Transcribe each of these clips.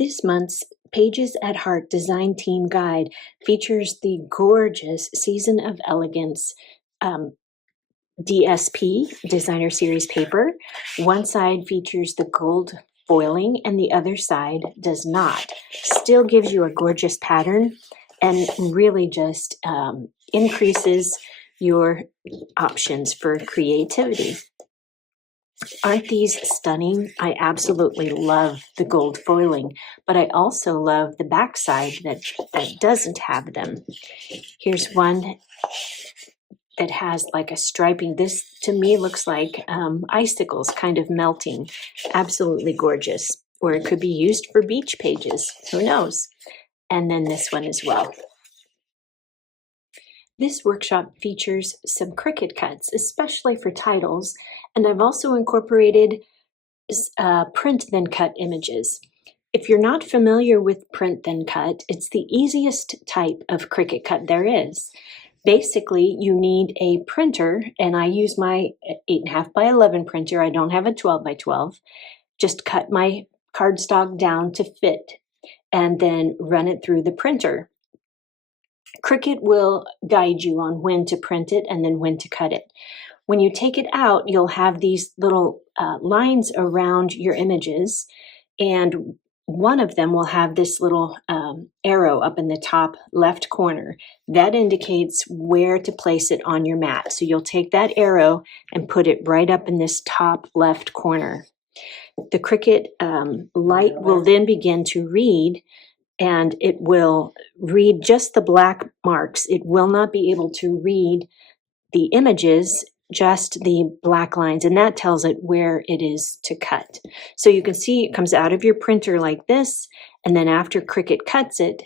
This month's Pages at Heart Design Team Guide features the gorgeous Season of Elegance DSP, Designer Series paper. One side features the gold foiling and the other side does not. Still gives you a gorgeous pattern and really just increases your options for creativity. Aren't these stunning? I absolutely love the gold foiling, but I also love the backside that doesn't have them. Here's one that has like a striping. This to me looks like icicles kind of melting. Absolutely gorgeous. Or it could be used for beach pages. Who knows? And then this one as well. This workshop features some Cricut cuts, especially for titles, and I've also incorporated print then cut images. If you're not familiar with print then cut, it's the easiest type of Cricut cut there is. Basically, you need a printer, and I use my 8.5 by 11 printer. I don't have a 12 by 12. Just cut my cardstock down to fit and then run it through the printer. Cricut will guide you on when to print it and then when to cut it. When you take it out, you'll have these little lines around your images, and one of them will have this little arrow up in the top left corner. That indicates where to place it on your mat. So you'll take that arrow and put it right up in this top left corner. The Cricut light will then begin to read, and it will read just the black marks. It will not be able to read the images, just the black lines, and that tells it where it is to cut. So you can see it comes out of your printer like this, and then after Cricut cuts it,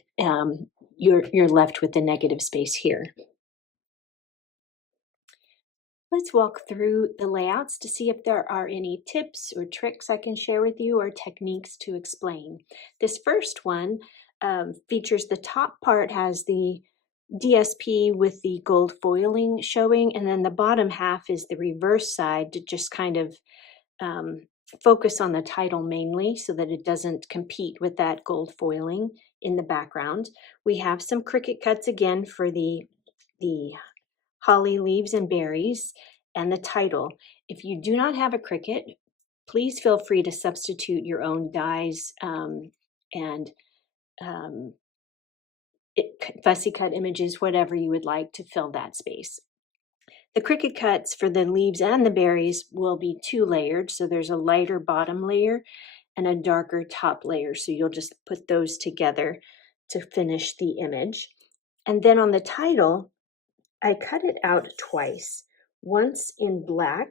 you're left with the negative space here. Let's walk through the layouts to see if there are any tips or tricks I can share with you or techniques to explain. This first one features the top part has the DSP with the gold foiling showing, and then the bottom half is the reverse side to just kind of focus on the title mainly so that it doesn't compete with that gold foiling in the background. We have some Cricut cuts again for the holly leaves and berries and the title. If you do not have a Cricut, please feel free to substitute your own dies and fussy cut images, whatever you would like to fill that space. The Cricut cuts for the leaves and the berries will be 2 layered. So there's a lighter bottom layer and a darker top layer. So you'll just put those together to finish the image. And then on the title, I cut it out twice, once in black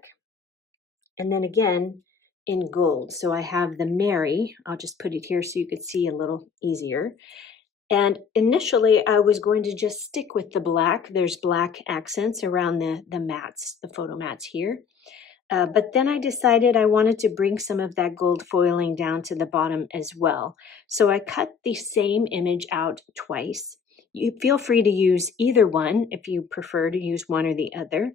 and then again in gold. So I have the Mary, I'll just put it here so you could see a little easier. And initially I was going to just stick with the black. There's black accents around the mats, the photo mats here. But then I decided I wanted to bring some of that gold foiling down to the bottom as well. So I cut the same image out twice. You feel free to use either one if you prefer to use one or the other.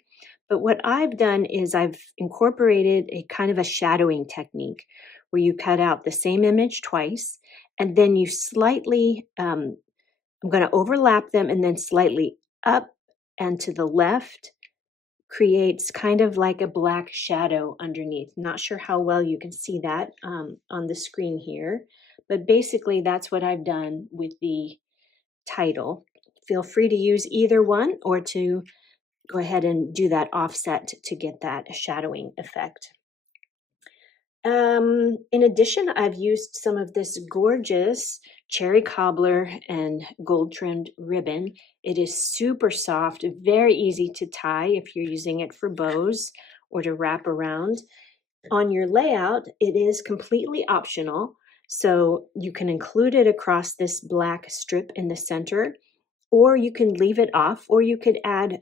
But what I've done is I've incorporated a kind of a shadowing technique where you cut out the same image twice, and then you slightly, I'm going to overlap them and then slightly up and to the left creates kind of like a black shadow underneath. Not sure how well you can see that on the screen here, but basically that's what I've done with the title. Feel free to use either one or to go ahead and do that offset to get that shadowing effect. In addition, I've used some of this gorgeous cherry cobbler and gold trimmed ribbon. It is super soft, very easy to tie if you're using it for bows or to wrap around. On your layout, it is completely optional. So you can include it across this black strip in the center, or you can leave it off, or you could add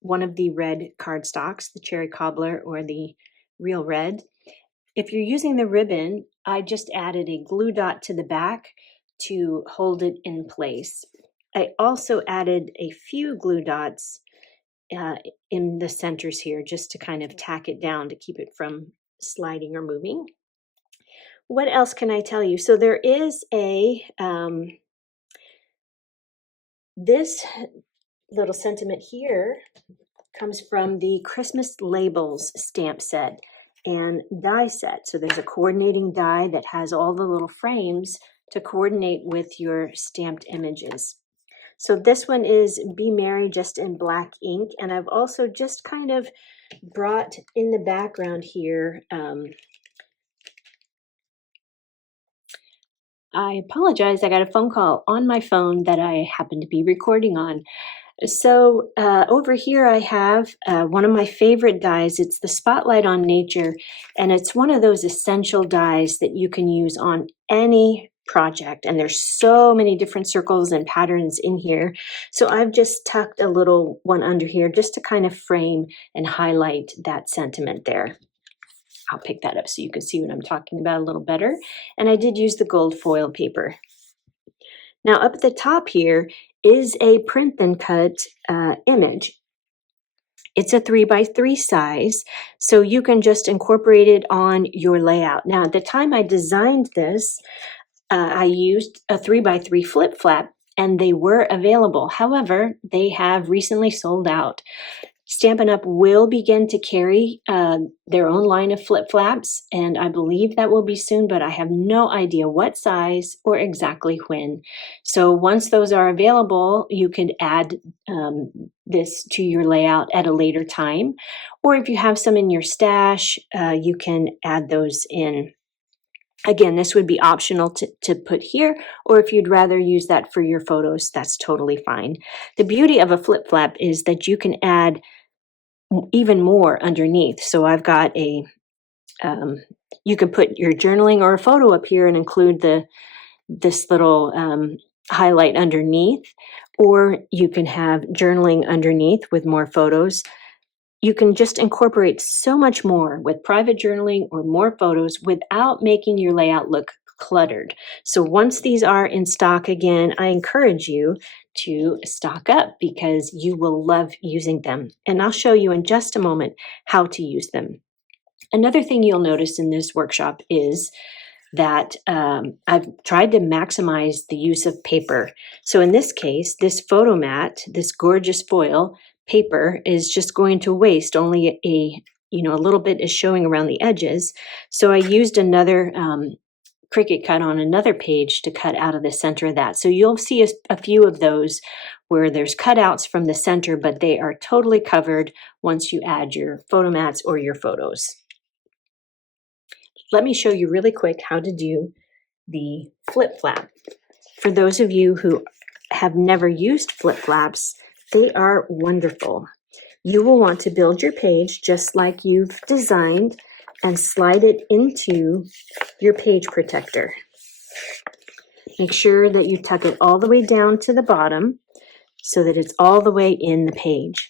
one of the red cardstocks, the cherry cobbler or the real red. If you're using the ribbon, I just added a glue dot to the back to hold it in place. I also added a few glue dots in the centers here just to kind of tack it down to keep it from sliding or moving. What else can I tell you? So there is this little sentiment here comes from the Christmas labels stamp set and die set. So there's a coordinating die that has all the little frames to coordinate with your stamped images. So this one is Be Merry just in black ink. And I've also just kind of brought in the background here. I apologize, I got a phone call on my phone that I happen to be recording on. So over here I have one of my favorite dies. It's the Spotlight on Nature, and it's one of those essential dies that you can use on any project. And there's so many different circles and patterns in here. So I've just tucked a little one under here just to kind of frame and highlight that sentiment there. I'll pick that up so you can see what I'm talking about a little better. And I did use the gold foil paper. Now up at the top here is a print and cut image. It's a 3x3 size, so you can just incorporate it on your layout. Now at the time I designed this, I used a 3x3 flip flap and they were available. However, they have recently sold out. Stampin' Up! Will begin to carry their own line of flip flaps, and I believe that will be soon, but I have no idea what size or exactly when. So once those are available, you could add this to your layout at a later time. Or if you have some in your stash, you can add those in. Again, this would be optional to put here, or if you'd rather use that for your photos, that's totally fine. The beauty of a flip flap is that you can add even more underneath. So I've got a, you can put your journaling or a photo up here and include this little highlight underneath, or you can have journaling underneath with more photos. You can just incorporate so much more with private journaling or more photos without making your layout look cluttered. So once these are in stock again, I encourage you to stock up because you will love using them. And I'll show you in just a moment how to use them. Another thing you'll notice in this workshop is that I've tried to maximize the use of paper. So in this case, this photo mat, this gorgeous foil paper is just going to waste. Only a little bit is showing around the edges. So I used another Cricut cut on another page to cut out of the center of that. So you'll see a few of those where there's cutouts from the center, but they are totally covered once you add your photo mats or your photos. Let me show you really quick how to do the flip flap. For those of you who have never used flip flaps, they are wonderful. You will want to build your page just like you've designed and slide it into your page protector. Make sure that you tuck it all the way down to the bottom so that it's all the way in the page.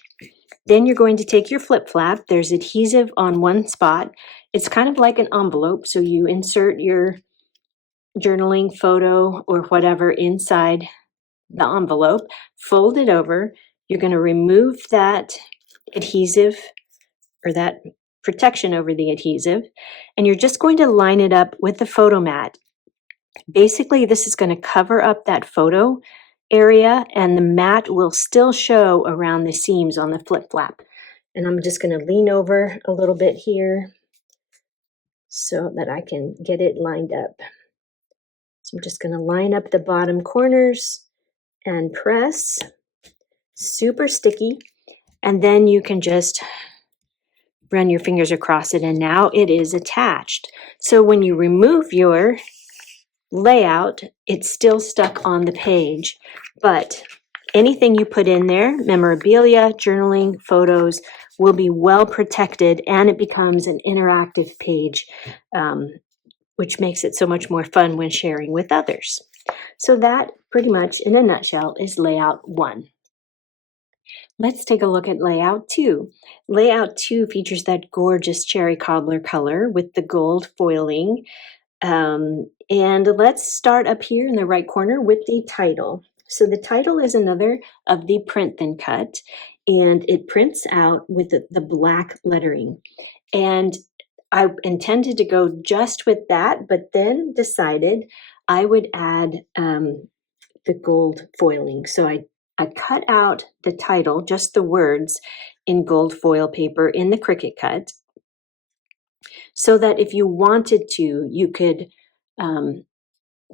Then you're going to take your flip flap. There's adhesive on one spot. It's kind of like an envelope, so you insert your journaling photo or whatever inside the envelope, fold it over. You're going to remove that adhesive or that protection over the adhesive, and you're just going to line it up with the photo mat. Basically, this is going to cover up that photo area, and the mat will still show around the seams on the flip flap. And I'm just going to lean over a little bit here so that I can get it lined up. So I'm just going to line up the bottom corners and press. Super sticky. And then you can just run your fingers across it, and now it is attached. So when you remove your layout, it's still stuck on the page, but anything you put in there, memorabilia, journaling, photos, will be well protected, and it becomes an interactive page, which makes it so much more fun when sharing with others. So that pretty much in a nutshell is layout 1. Let's take a look at layout 2. Layout 2 features that gorgeous cherry cobbler color with the gold foiling. And let's start up here in the right corner with the title. So the title is another of the print then cut, and it prints out with the black lettering. And I intended to go just with that, but then decided I would add the gold foiling. So I cut out the title, just the words, in gold foil paper in the Cricut cut, so that if you wanted to, you could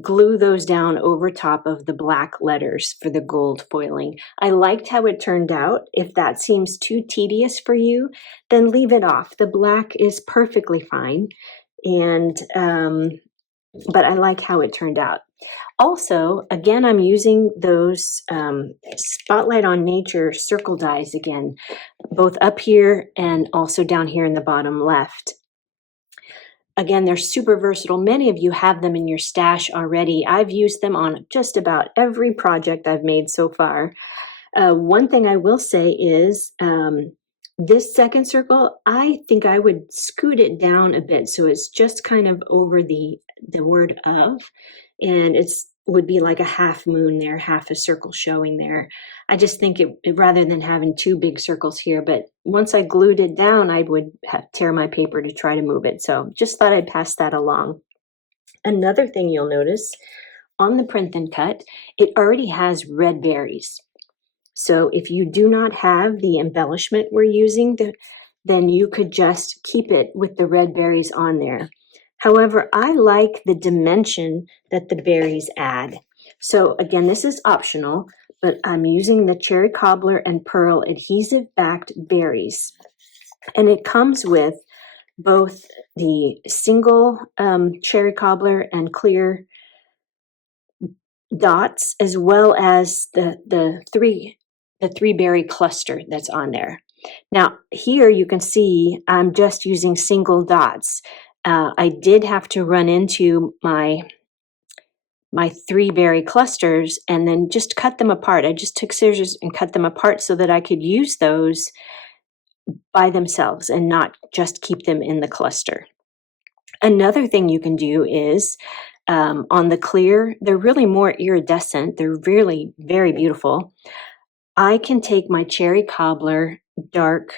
glue those down over top of the black letters for the gold foiling. I liked how it turned out. If that seems too tedious for you, then leave it off. The black is perfectly fine, and but I like how it turned out. Also, again, I'm using those Spotlight on Nature circle dies again, both up here and also down here in the bottom left. Again, they're super versatile. Many of you have them in your stash already. I've used them on just about every project I've made so far. One thing I will say is this second circle, I think I would scoot it down a bit so it's just kind of over the word of, and it's would be like a half moon there, half a circle showing there. I just think it rather than having two big circles here, but once I glued it down, I would tear my paper to try to move it. So just thought I'd pass that along. Another thing you'll notice on the print and cut, it already has red berries. So if you do not have the embellishment we're using, then you could just keep it with the red berries on there. However, I like the dimension that the berries add. So again, this is optional, but I'm using the cherry cobbler and pearl adhesive backed berries. And it comes with both the single cherry cobbler and clear dots, as well as the three berry cluster that's on there. Now here you can see I'm just using single dots. I did have to run into my three berry clusters and then just cut them apart. I just took scissors and cut them apart so that I could use those by themselves and not just keep them in the cluster. Another thing you can do is on the clear, they're really more iridescent. They're really very beautiful. I can take my cherry cobbler dark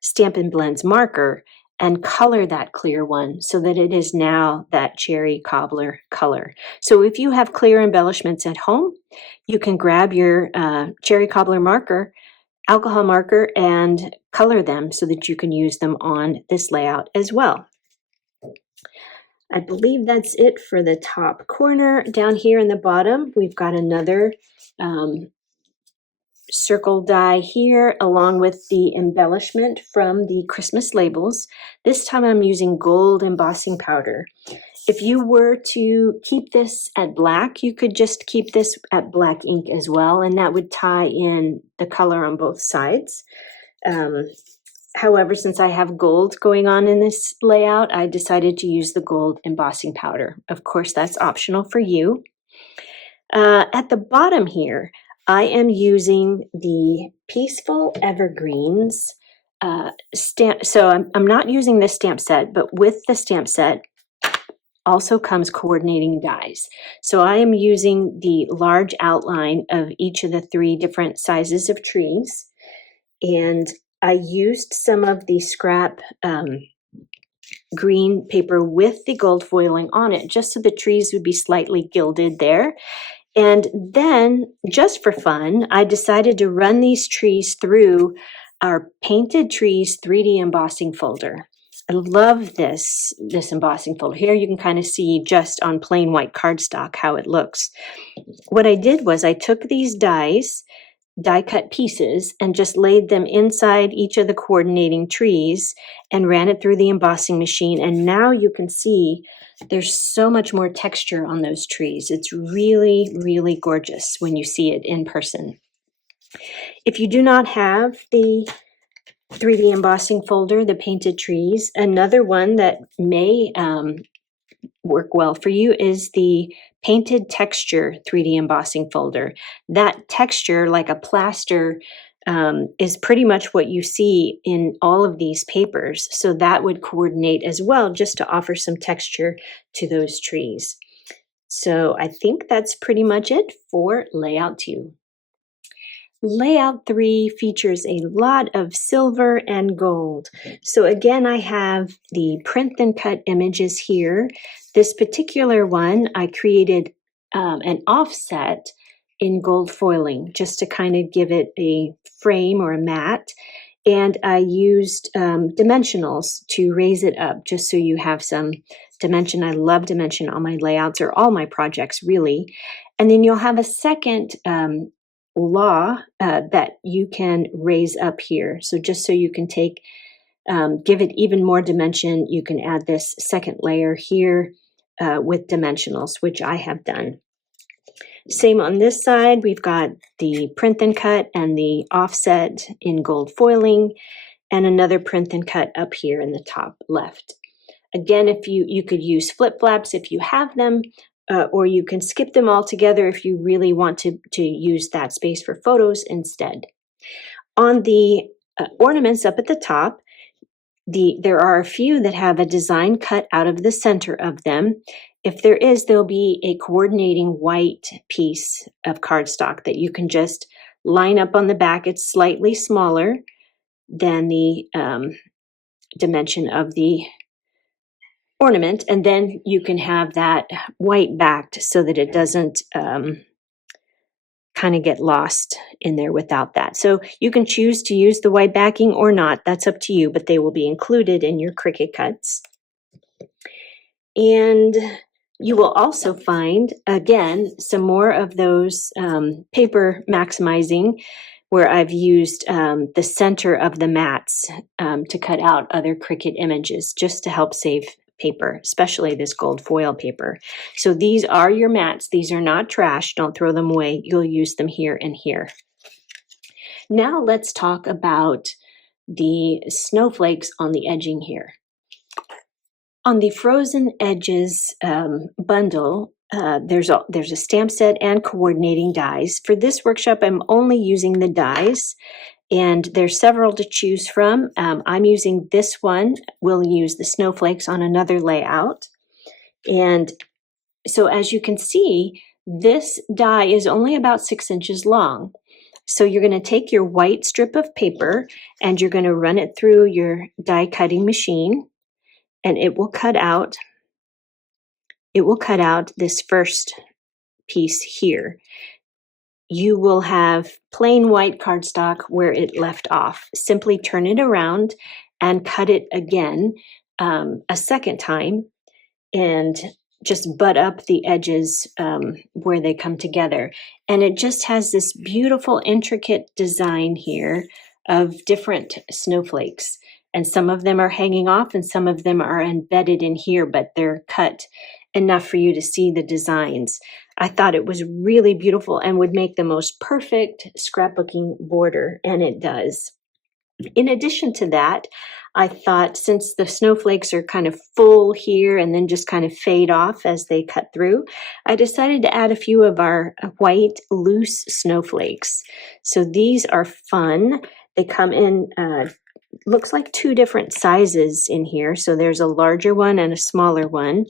Stampin' Blends marker and color that clear one so that it is now that cherry cobbler color. So if you have clear embellishments at home, you can grab your cherry cobbler marker, alcohol marker, and color them so that you can use them on this layout as well. I believe that's it for the top corner. Down here in the bottom, we've got another circle die here along with the embellishment from the Christmas labels. This time I'm using gold embossing powder. If you were to keep this at black, you could just keep this at black ink as well, and that would tie in the color on both sides. However, since I have gold going on in this layout, I decided to use the gold embossing powder. Of course, that's optional for you. At the bottom here, I am using the Peaceful Evergreens stamp. So I'm not using this stamp set, but with the stamp set also comes coordinating dies. So I am using the large outline of each of the three different sizes of trees. And I used some of the scrap green paper with the gold foiling on it, just so the trees would be slightly gilded there. And then, just for fun, I decided to run these trees through our Painted Trees 3D embossing folder. I love this embossing folder. Here you can kind of see just on plain white cardstock how it looks. What I did was I took these die cut pieces, and just laid them inside each of the coordinating trees and ran it through the embossing machine. And now you can see there's so much more texture on those trees. It's really, really gorgeous when you see it in person. If you do not have the 3D embossing folder, the Painted Trees, another one that may work well for you is the Painted Texture 3D embossing folder. That texture, like a plaster, is pretty much what you see in all of these papers. So that would coordinate as well, just to offer some texture to those trees. So I think that's pretty much it for Layout 2. Layout 3 features a lot of silver and gold. So again, I have the print and cut images here. This particular one, I created an offset in gold foiling just to kind of give it a frame or a mat. And I used dimensionals to raise it up just so you have some dimension. I love dimension on my layouts or all my projects, really. And then you'll have a second law that you can raise up here. So just so you can take, give it even more dimension, you can add this second layer here with dimensionals, which I have done. Same on this side, we've got the print and cut and the offset in gold foiling, and another print and cut up here in the top left. Again, if you could use flip flaps if you have them, or you can skip them altogether if you really want to use that space for photos instead. On the ornaments up at the top, there are a few that have a design cut out of the center of them. If there is, there'll be a coordinating white piece of cardstock that you can just line up on the back. It's slightly smaller than the dimension of the ornament, and then you can have that white backed so that it doesn't kind of get lost in there without that. So you can choose to use the white backing or not. That's up to you, but they will be included in your Cricut cuts. And you will also find, again, some more of those paper maximizing where I've used the center of the mats to cut out other Cricut images just to help save paper, especially this gold foil paper. So these are your mats. These are not trash. Don't throw them away. You'll use them here and here. Now let's talk about the snowflakes on the edging here. On the Frozen Edges bundle, there's a stamp set and coordinating dies. For this workshop, I'm only using the dies, and there's several to choose from. I'm using this one. We'll use the snowflakes on another layout. And so as you can see, this die is only about 6 inches long. So you're going to take your white strip of paper and you're going to run it through your die cutting machine, and it will cut out this first piece here. You will have plain white cardstock where it left off. Simply turn it around and cut it again a second time, and just butt up the edges where they come together. And it just has this beautiful, intricate design here of different snowflakes. And some of them are hanging off and some of them are embedded in here, but they're cut enough for you to see the designs. I thought it was really beautiful and would make the most perfect scrapbooking border, and it does. In addition to that, I thought since the snowflakes are kind of full here and then just kind of fade off as they cut through, I decided to add a few of our white loose snowflakes. So these are fun. They come in looks like 2 different sizes in here. So there's a larger one and a smaller one.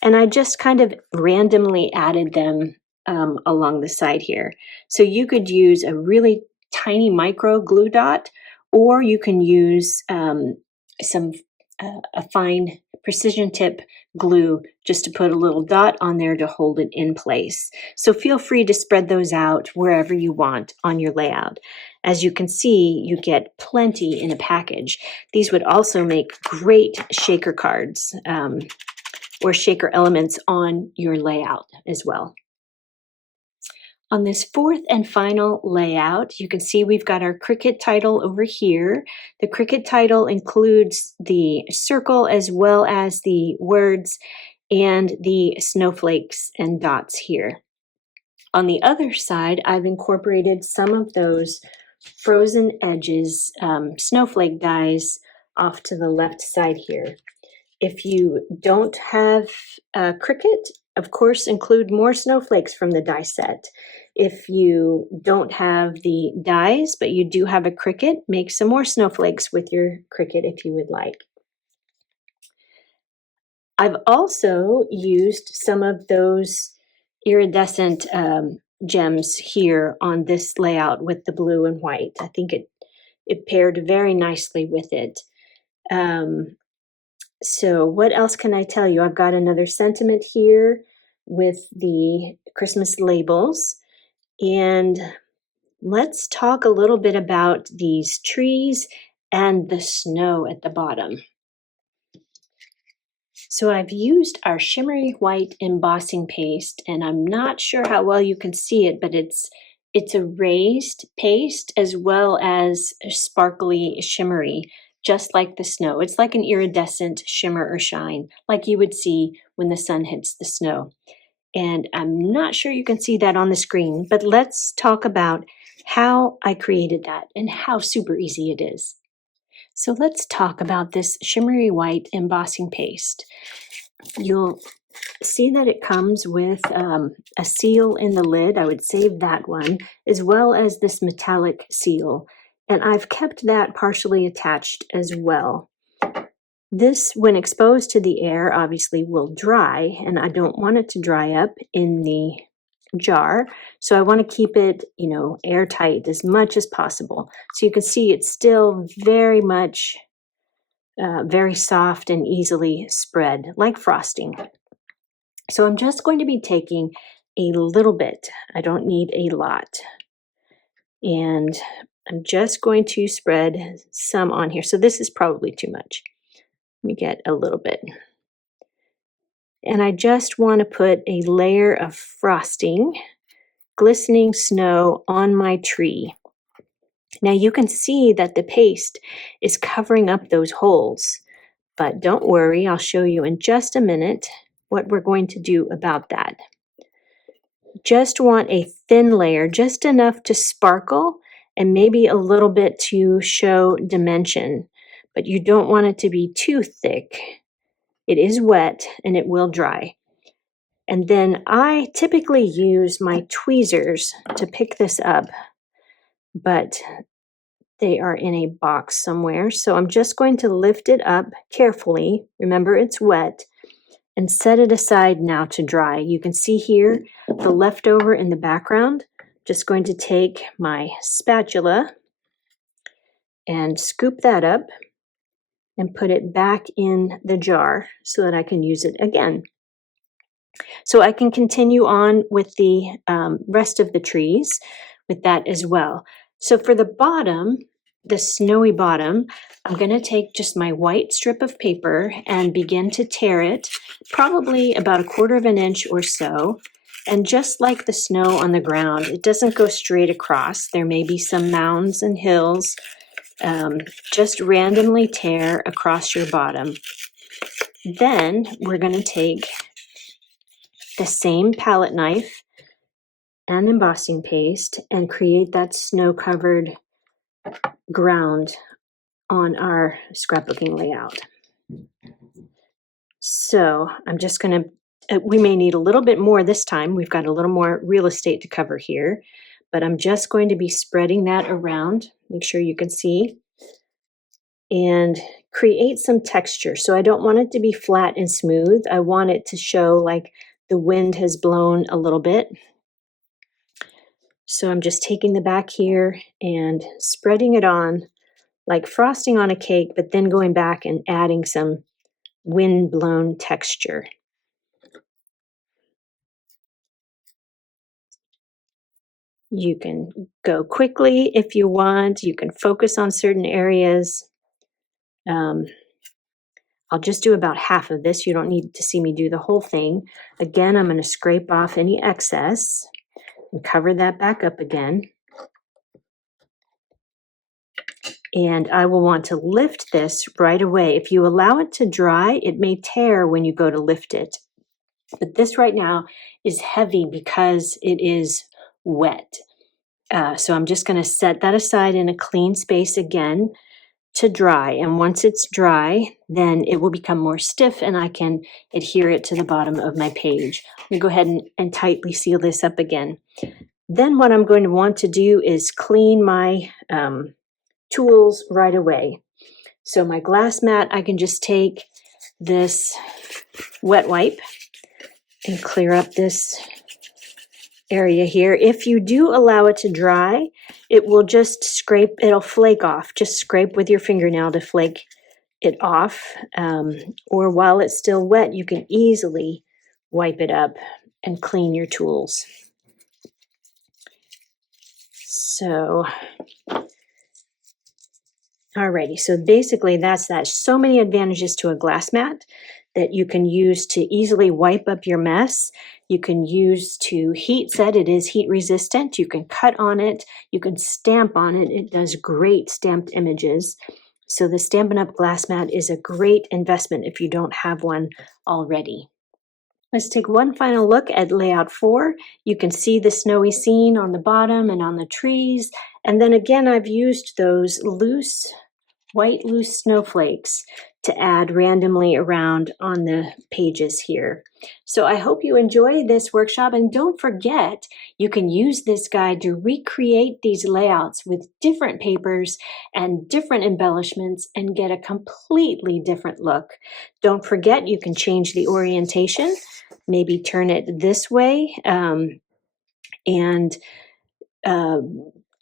And I just kind of randomly added them along the side here. So you could use a really tiny micro glue dot, or you can use a fine precision tip glue just to put a little dot on there to hold it in place. So feel free to spread those out wherever you want on your layout. As you can see, you get plenty in a package. These would also make great shaker cards or shaker elements on your layout as well. On this 4th and final layout, you can see we've got our Cricut title over here. The Cricut title includes the circle as well as the words and the snowflakes and dots here. On the other side, I've incorporated some of those Frozen Edges snowflake dies off to the left side here. If you don't have Cricut, of course, include more snowflakes from the die set. If you don't have the dies, but you do have a Cricut, make some more snowflakes with your Cricut if you would like. I've also used some of those iridescent gems here on this layout with the blue and white. I think it paired very nicely with it. So what else can I tell you? I've got another sentiment here with the Christmas labels. And let's talk a little bit about these trees and the snow at the bottom. So I've used our shimmery white embossing paste, and I'm not sure how well you can see it, but it's a raised paste as well as sparkly shimmery, just like the snow. It's like an iridescent shimmer or shine, like you would see when the sun hits the snow. And I'm not sure you can see that on the screen, but let's talk about how I created that and how super easy it is. So let's talk about this shimmery white embossing paste. You'll see that it comes with a seal in the lid. I would save that one, as well as this metallic seal. And I've kept that partially attached as well. This, when exposed to the air, obviously will dry, and I don't want it to dry up in the jar. So I want to keep it, airtight as much as possible. So you can see it's still very much very soft and easily spread, like frosting. So I'm just going to be taking a little bit. I don't need a lot. And I'm just going to spread some on here. So this is probably too much. Let me get a little bit. And I just want to put a layer of frosting, glistening snow on my tree. Now you can see that the paste is covering up those holes, but don't worry, I'll show you in just a minute what we're going to do about that. Just want a thin layer, just enough to sparkle and maybe a little bit to show dimension, but you don't want it to be too thick. It is wet and it will dry. And then I typically use my tweezers to pick this up, but they are in a box somewhere. So I'm just going to lift it up carefully. Remember, it's wet. And set it aside now to dry. You can see here the leftover in the background. Just going to take my spatula and scoop that up and put it back in the jar so that I can use it again. So I can continue on with the rest of the trees with that as well. So for the bottom, the snowy bottom, I'm going to take just my white strip of paper and begin to tear it, probably about 1/4 of an inch or so. And just like the snow on the ground, it doesn't go straight across. There may be some mounds and hills. Just randomly tear across your bottom. Then we're going to take the same palette knife and embossing paste and create that snow-covered ground on our scrapbooking layout. So I'm just going to, we may need a little bit more this time. We've got a little more real estate to cover here, but I'm just going to be spreading that around. Make sure you can see. And create some texture. So I don't want it to be flat and smooth. I want it to show like the wind has blown a little bit. So I'm just taking the back here and spreading it on like frosting on a cake, but then going back and adding some wind-blown texture. You can go quickly if you want. You can focus on certain areas. I'll just do about half of this. You don't need to see me do the whole thing. Again, I'm going to scrape off any excess and cover that back up again. And I will want to lift this right away. If you allow it to dry, it may tear when you go to lift it. But this right now is heavy because it is wet. So I'm just going to set that aside in a clean space again to dry. And once it's dry, then it will become more stiff and I can adhere it to the bottom of my page. Let me go ahead and tightly seal this up again. Then what I'm going to want to do is clean my tools right away. So my glass mat, I can just take this wet wipe and clear up this area here. If you do allow it to dry, it will just scrape, it'll flake off. Just scrape with your fingernail to flake it off. Or while it's still wet, you can easily wipe it up and clean your tools. So, alrighty, so basically that's that. So many advantages to a glass mat that you can use to easily wipe up your mess. You can use to heat set. It is heat resistant. You can cut on it. You can stamp on it. It does great stamped images. So the Stampin' Up! Glass mat is a great investment if you don't have one already. Let's take one final look at layout 4. You can see the snowy scene on the bottom and on the trees. And then again, I've used those white loose snowflakes to add randomly around on the pages here. So I hope you enjoy this workshop, and don't forget, you can use this guide to recreate these layouts with different papers and different embellishments and get a completely different look. Don't forget, you can change the orientation, maybe turn it this way, and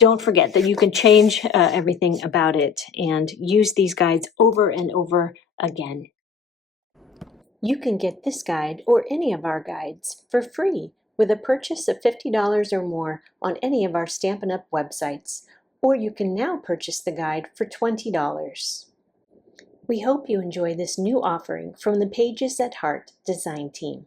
don't forget that you can change everything about it and use these guides over and over again. You can get this guide or any of our guides for free with a purchase of $50 or more on any of our Stampin' Up! Websites, or you can now purchase the guide for $20. We hope you enjoy this new offering from the Pages at Heart design team.